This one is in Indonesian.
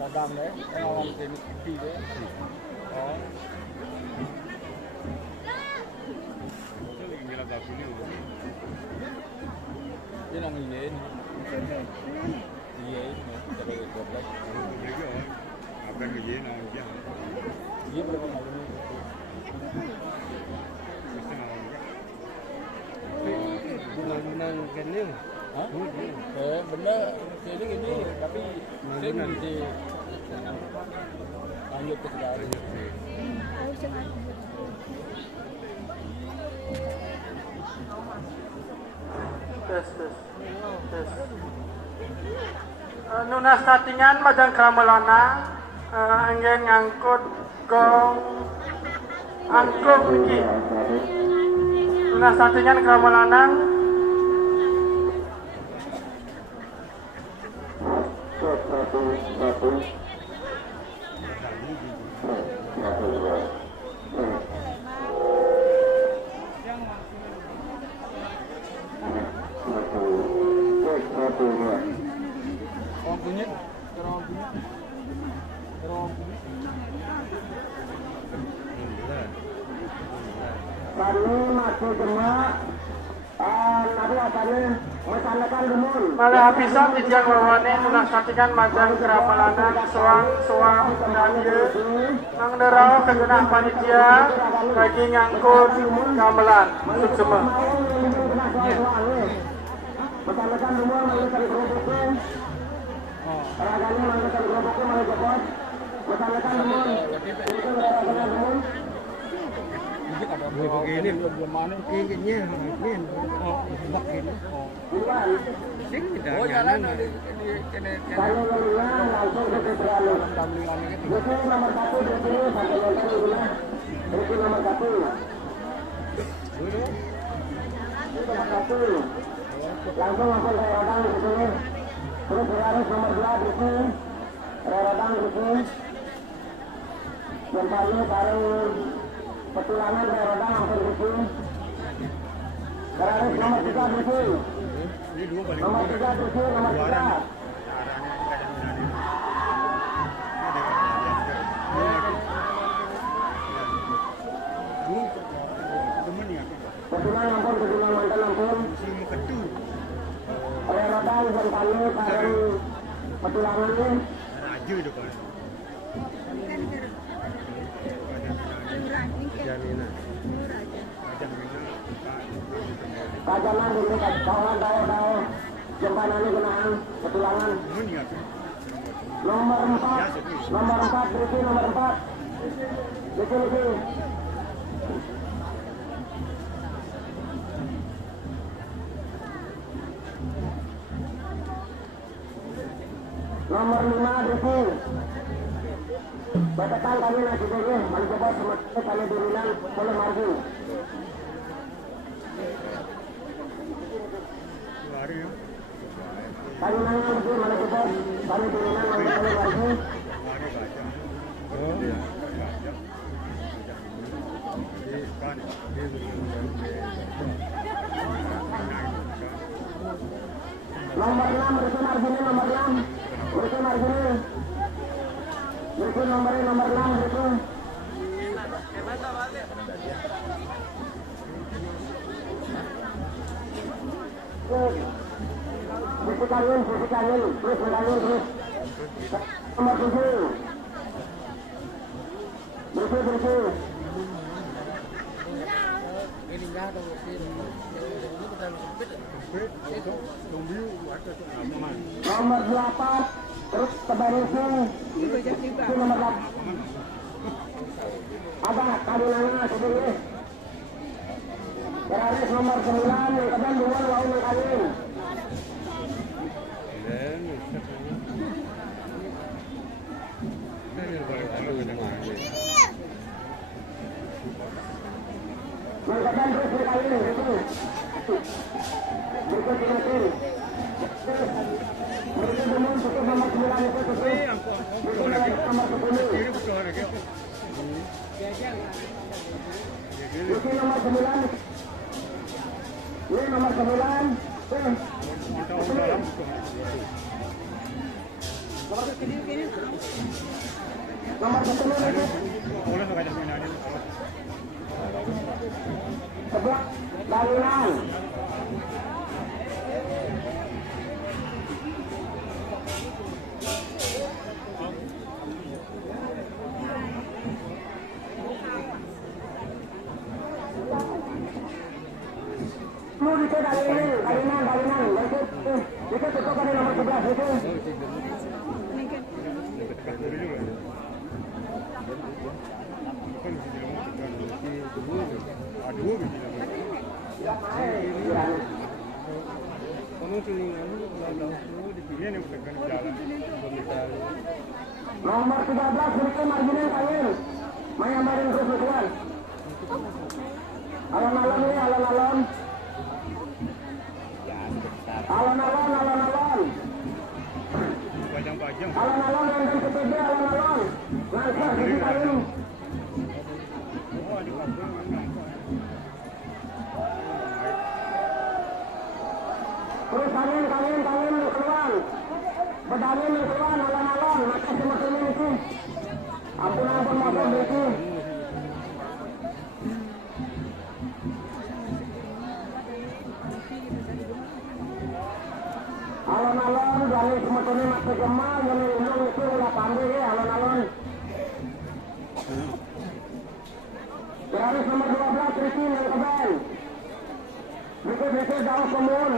Kadang đấy, ngomong trên TV đấy. Đó. Cái nào mình nhớ iya, tapi goblok. Apa yang dia nak dia? Dia berapa malam ni? Bunga-bunga kening. Hah? Benda kening ini tapi sen di lanjut ke segala. Tes. Nuna startingan majang keramelana angin ngangkut gong angkut iki. Nuna startingan keramelana malah habisan titian wawane nuna startingan majang keramelana suang dan nang derau kegenah panitia bagi ngangkut gamelan untuk semua. Bersamakan semua menggunakan kerupuknya. Raganya menggunakan kerupuknya menggunakan. Bersamakan semua. Itu berada semua. Begini belum mana kayaknya ini bak ini. Sing tidak. Oh jalan di kene. Kalau langsung ke terlalu. Tampilan itu. Buku nomor 1 di sini sampai buku nomor 1. Buku nomor 1. Langsung masuk ke rodang di sini. Terus berlaris nomor 2 di sini. Rodang di sini. Jempolnya taruh petulangan ke rodang langsung di sini. Berlaris nomor 3 di sini. Nomor 3 di sini, nomor 3. Petulangan ampun, petulangan mantan ampun. Oleh rodang jempolnya taruh petulangannya. Raju depan. Pajaman dulu, kawan tahu jempanannya genaan petulangan. Nomor 4 Riki, nomor 4. Riki. Nomor 5 Riki. Batekan kami nasi dulu, mencoba semuanya kami turunan boleh maju. Kami nanya lagi mana cepat, kami turunan boleh maju. Nomor 6 Riki Margini, nomor 6 Riki Margini. Riki nomor 6 Riki. Fisik angin, terus berangin terus. Nomor 7. Bersih. Ini enggak ada mesin. Ini bukan sempit. Itu nunggu waktu itu aman. Nomor 8 terus Tabarisi. Itu nomor 8. Ada Kadinana sebelumnya. Terakhir nomor 9 yang kedua duluan lawan yang kawin. Mengkapan terus berkawin itu. Berikut ini. Berikut umum cukup nomor 9 itu cukup. Berikut nomor 10. Berikut nomor 9. Ini nomor 9. Nomor 10 sebelah bangunan. Mau dicek Kalinan. Itu cukup pada nomor 11 itu. Nomor 13 berikut marginin kawin. Mayamarin kesusuan. Alon-alon ini alon-alon. Alon-alon. Alon-alon yang ketiga alon-alon. Langsung di kawin. Terus kawin keluar. Berdangin keluar alon-alon. Maka semakin ini. Ampun motor beriki. Alon-alon dari semetone masuk gemar yang undang itu udah pandai ya alon-alon. Garis nomor 12 Ricky yang kebal. Berikut daun kemun.